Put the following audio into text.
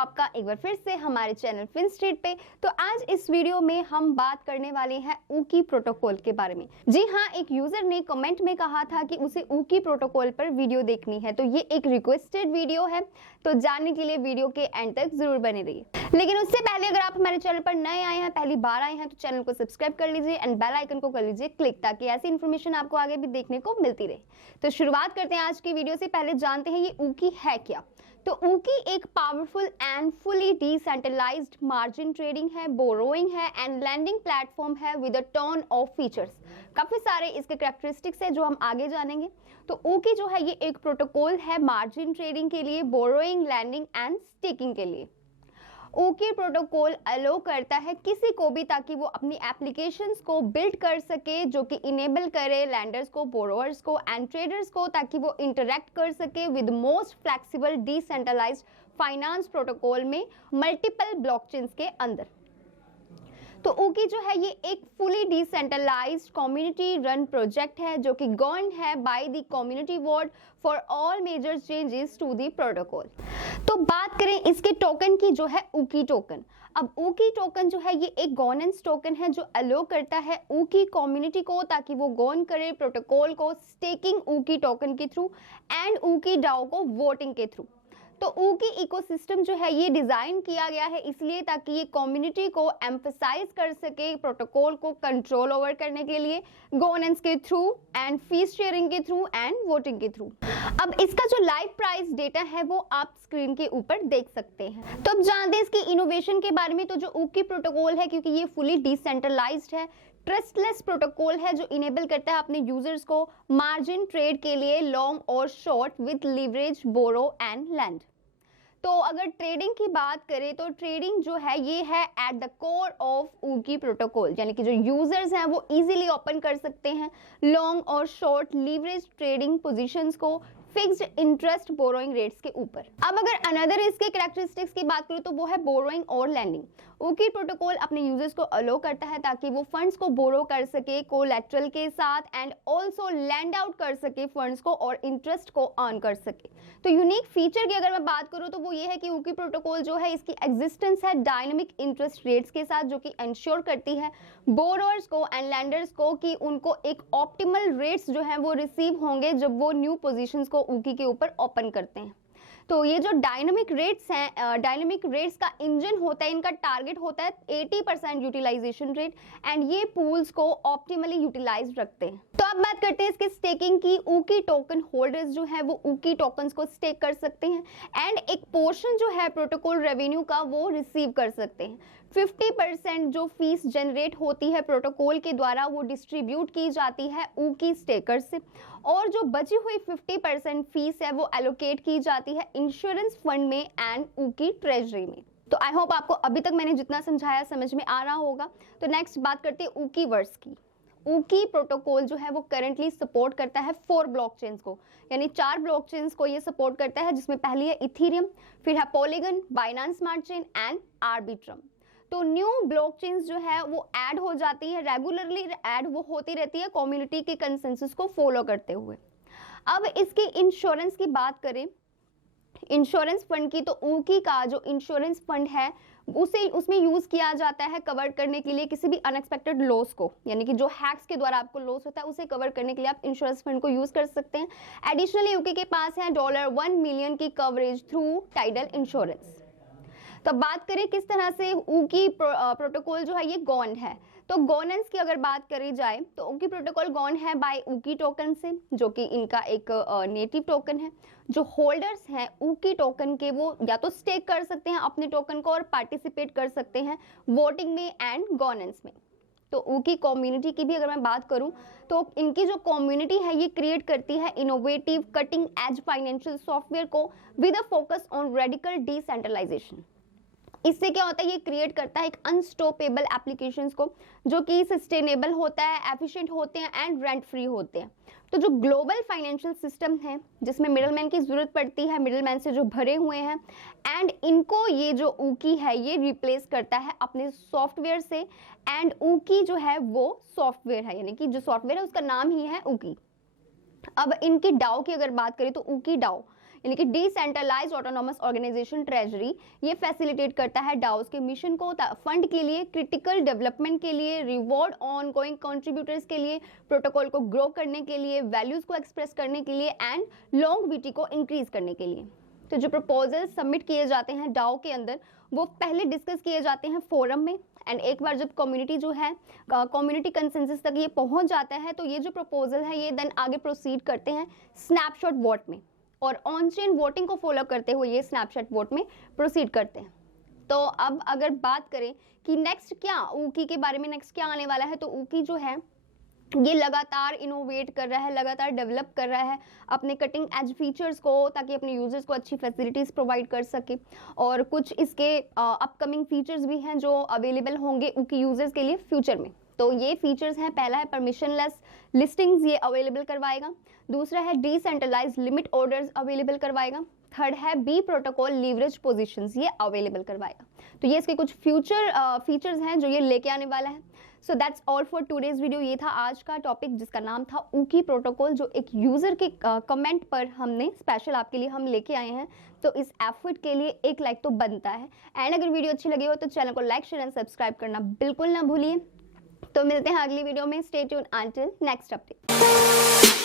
आपका एक बार फिर से हमारे चैनल फिनस्ट्रीट पे। तो आज इस वीडियो में हम बात करने वाले हैं ऊकी प्रोटोकॉल के बारे में। जी हाँ, एक यूजर ने कमेंट में कहा था कि उसे ऊकी प्रोटोकॉल पर वीडियो देखनी है, तो ये एक रिक्वेस्टेड वीडियो है, तो जानने के लिए वीडियो के एंड तक जरूर बने रहिए। लेकिन उससे पहले अगर आप हमारे चैनल पर नए आए हैं, पहली बार आए हैं, तो चैनल को सब्सक्राइब कर लीजिए एंड बेल आइकन को कर लीजिए क्लिक, ताकि ऐसी इन्फॉर्मेशन आपको आगे भी देखने को मिलती रहे। तो शुरुआत करते हैं आज की वीडियो से। पहले जानते हैं ये ऊकी है क्या। तो ऊकी एक powerful and fully decentralized margin trading है, बोरोइंग है एंड लैंडिंग प्लेटफॉर्म है with a ton of features. काफी सारे इसके कैरेक्टरिस्टिक्स है जो हम आगे जानेंगे। तो ऊकी जो है ये एक प्रोटोकॉल है मार्जिन ट्रेडिंग के लिए, बोरोइंग, लैंडिंग एंड स्टेकिंग के लिए। ऊकी प्रोटोकॉल अलो करता है किसी को भी ताकि वो अपनी एप्लीकेशंस को बिल्ड कर सके, जो कि इनेबल करे लैंडर्स को, बोरोवर्स को एंड ट्रेडर्स को, ताकि वो इंटरेक्ट कर सके with most flexible decentralised finance protocol में मल्टीपल ब्लॉकचेन्स के अंदर। तो ऊकी जो है ये एक fully decentralised community run project है जो कि गवर्न है by the community board for all major changes to the protocol. तो बात करें इसके टोकन की, जो है ऊकी टोकन। अब ऊकी टोकन जो है ये एक गवर्नेंस टोकन है जो अलो करता है ऊकी कम्युनिटी को ताकि वो गवर्न करे प्रोटोकॉल को स्टेकिंग ऊकी टोकन के थ्रू एंड ऊकी डाओ को वोटिंग के थ्रू। तो ऊकी इकोसिस्टम जो है ये डिजाइन किया गया है इसलिए ताकि ये कम्युनिटी को एम्फसाइज कर सके प्रोटोकॉल को कंट्रोल ओवर करने के लिए, गवर्नेंस के थ्रू एंड फीस शेयरिंग के थ्रू एंड वोटिंग के थ्रू। अब इसका जो लाइव प्राइस डेटा है वो आप स्क्रीन के ऊपर देख सकते हैं। तो अब जानते हैं इसकी इनोवेशन के बारे में। तो जो ऊकी प्रोटोकॉल है, क्योंकि ये फुली डिसेंट्रलाइज्ड है, ट्रस्टलेस प्रोटोकॉल है जो इनेबल करता है अपने यूजर्स को मार्जिन ट्रेड के लिए लॉन्ग और short with leverage, borrow and lend. तो अगर ट्रेडिंग की बात करें तो ट्रेडिंग जो है ये है एट द कोर ऑफ ऊकी प्रोटोकॉल, यानी कि जो यूजर्स हैं वो इजीली ओपन कर सकते हैं लॉन्ग और शॉर्ट लीवरेज ट्रेडिंग पोजीशंस को फिक्स्ड इंटरेस्ट बोरोइंग रेट्स के ऊपर। अब अगर अनदर इसके कैरेक्टरिस्टिक्स की बात करूं तो वो है बोरोइंग और लैंडिंग। ऊकी प्रोटोकॉल अपने यूजर्स को अलो करता है ताकि वो फंड्स को बोरो कर सके कोलैटरल के साथ एंड ऑल्सो लैंड आउट कर सके फंड्स को और इंटरेस्ट को अर्न कर सके। तो यूनिक फीचर की अगर मैं बात करूं तो वो ये है कि ऊकी प्रोटोकॉल जो है इसकी एग्जिस्टेंस है डायनामिक इंटरेस्ट रेट्स के साथ, जो कि इंश्योर करती है बोरोअर्स को एंड लैंडर्स को कि उनको एक ऑप्टिमल रेट्स जो है वो रिसीव होंगे जब वो न्यू पोजीशंस को ऊकी के ऊपर ओपन करते हैं। तो ये जो डायनामिक रेट्स हैं, डायनामिक रेट्स का इंजन होता है, इनका टारगेट होता है 80% यूटिलाइजेशन रेट एंड ये पूल्स को ऑप्टिमली यूटिलाइज रखते हैं। तो अब बात करते हैं इसके स्टेकिंग की। ऊकी टोकन होल्डर्स जो है वो ऊकी टोकन्स को स्टेक कर सकते हैं एंड एक पोर्शन जो है प्रोटोकॉल रेवेन्यू का वो रिसीव कर सकते हैं। 50% जो फीस जनरेट होती है प्रोटोकॉल के द्वारा वो डिस्ट्रीब्यूट की जाती है ऊकी स्टेकर से, और जो बची हुई 50% फीस है वो एलोकेट की जाती है इंश्योरेंस फंड में एंड ऊकी ट्रेजरी में। तो आई होप आपको अभी तक मैंने जितना समझाया समझ में आ रहा होगा। तो नेक्स्ट बात करते हैं ऊकी वर्स की। ऊकी प्रोटोकॉल जो है वो करंटली सपोर्ट करता है 4 ब्लॉकचेन्स को, यानी 4 ब्लॉकचेन्स को ये सपोर्ट करता है, जिसमें पहली है इथेरियम, फिर है polygon, Binance smart chain and Arbitrum. तो न्यू ब्लॉकचेन्स जो है वो ऐड हो जाती है, रेगुलरली ऐड वो होती रहती है कम्युनिटी के कंसेंसस को फॉलो करते हुए। अब इसकी इंश्योरेंस की बात करें, इंश्योरेंस फंड की, तो ऊकी का जो इंश्योरेंस फंड है उसे उसमें यूज किया जाता है कवर करने के लिए किसी भी अनएक्सपेक्टेड लॉस को, यानी कि जो हैक्स के द्वारा आपको लॉस होता है उसे कवर करने के लिए आप इंश्योरेंस फंड को यूज कर सकते हैं। एडिशनली यूके के पास है $1 मिलियन की कवरेज थ्रू टाइडल इंश्योरेंस। तो बात करें किस तरह से ऊकी प्रोटोकॉल जो है ये गवर्न है, तो गवर्नेंस की अगर बात करी जाए तो ऊकी प्रोटोकॉल गवर्न है बाय ऊकी टोकन से, जो कि इनका एक नेटिव टोकन है। जो होल्डर्स हैं ऊकी टोकन के वो या तो स्टेक कर सकते हैं अपने टोकन को और पार्टिसिपेट कर सकते हैं वोटिंग में एंड गवर्नेंस में। तो ऊकी कम्युनिटी की भी अगर मैं बात करूं तो इनकी जो कम्युनिटी है ये क्रिएट करती है innovative cutting edge financial software को with a focus on radical decentralization. इससे क्या होता है, ये क्रिएट करता है एक अनस्टॉपेबल एप्लीकेशंस को जो कि सस्टेनेबल होता है, एफिशिएंट होते हैं एंड रेंट फ्री होते हैं। तो जो ग्लोबल फाइनेंशियल सिस्टम है जिसमें मिडलमैन की जरूरत पड़ती है, मिडलमैन से जो भरे हुए हैं, एंड इनको ये जो ऊकी है ये रिप्लेस करता है अपने सॉफ्टवेयर से। एंड ऊकी जो है वो सॉफ्टवेयर है, यानी कि जो सॉफ्टवेयर है उसका नाम ही है ऊकी। अब इनकी डाओ की अगर बात करें तो ऊकी डाओ यानी कि डिसेंट्रलाइज्ड ऑटोनॉमस ऑर्गेनाइजेशन ट्रेजरी, ये फैसिलिटेट करता है डाउस के मिशन को, फंड के लिए, क्रिटिकल डेवलपमेंट के लिए, रिवॉर्ड ऑन गोइंग कंट्रीब्यूटर्स के लिए, प्रोटोकॉल को ग्रो करने के लिए, वैल्यूज को एक्सप्रेस करने के लिए एंड लॉन्गेविटी को इंक्रीज करने के लिए। तो जो प्रपोजल सबमिट किए जाते हैं डाओ के अंदर वो पहले डिस्कस किए जाते हैं फोरम में, एंड एक बार जब कम्युनिटी जो है कम्युनिटी कंसेंसस तक ये पहुंच जाता है तो ये जो प्रपोजल है ये देन आगे प्रोसीड करते हैं स्नैपशॉट वोट में, और ऑन चेन वोटिंग को फॉलो करते हुए ये स्नैपशॉट वोट में प्रोसीड करते हैं। तो अब अगर बात करें कि नेक्स्ट क्या ऊकी के बारे में नेक्स्ट क्या आने वाला है, तो ऊकी जो है ये लगातार इनोवेट कर रहा है, लगातार डेवलप कर रहा है अपने कटिंग एज फीचर्स को, ताकि अपने यूजर्स को अच्छी फैसिलिटीज़ प्रोवाइड कर सके। और कुछ इसके अपकमिंग फीचर्स भी हैं जो अवेलेबल होंगे उनके यूजर्स के लिए फ्यूचर में। तो ये फीचर्स हैं, पहला है परमिशनलेस लिस्टिंग्स ये अवेलेबल करवाएगा, दूसरा है डिसेंट्रलाइज्ड लिमिट ऑर्डर्स अवेलेबल करवाएगा, थर्ड है बी प्रोटोकॉल लीवरेज पोजीशंस ये अवेलेबल करवाएगा। तो ये इसके कुछ फ्यूचर फीचर्स हैं जो ये लेके आने वाला है। So that's all for today's video. ये था आज का टॉपिक जिसका नाम था ऊकी प्रोटोकॉल, जो एक यूजर के कमेंट पर हमने स्पेशल आपके लिए हम लेके आए हैं। तो इस एफर्ट के लिए एक लाइक तो बनता है, एंड अगर वीडियो अच्छी लगी हो तो चैनल को लाइक शेयर एंड सब्सक्राइब करना बिल्कुल ना भूलिए। तो मिलते हैं अगली वीडियो में। Stay tune until next update.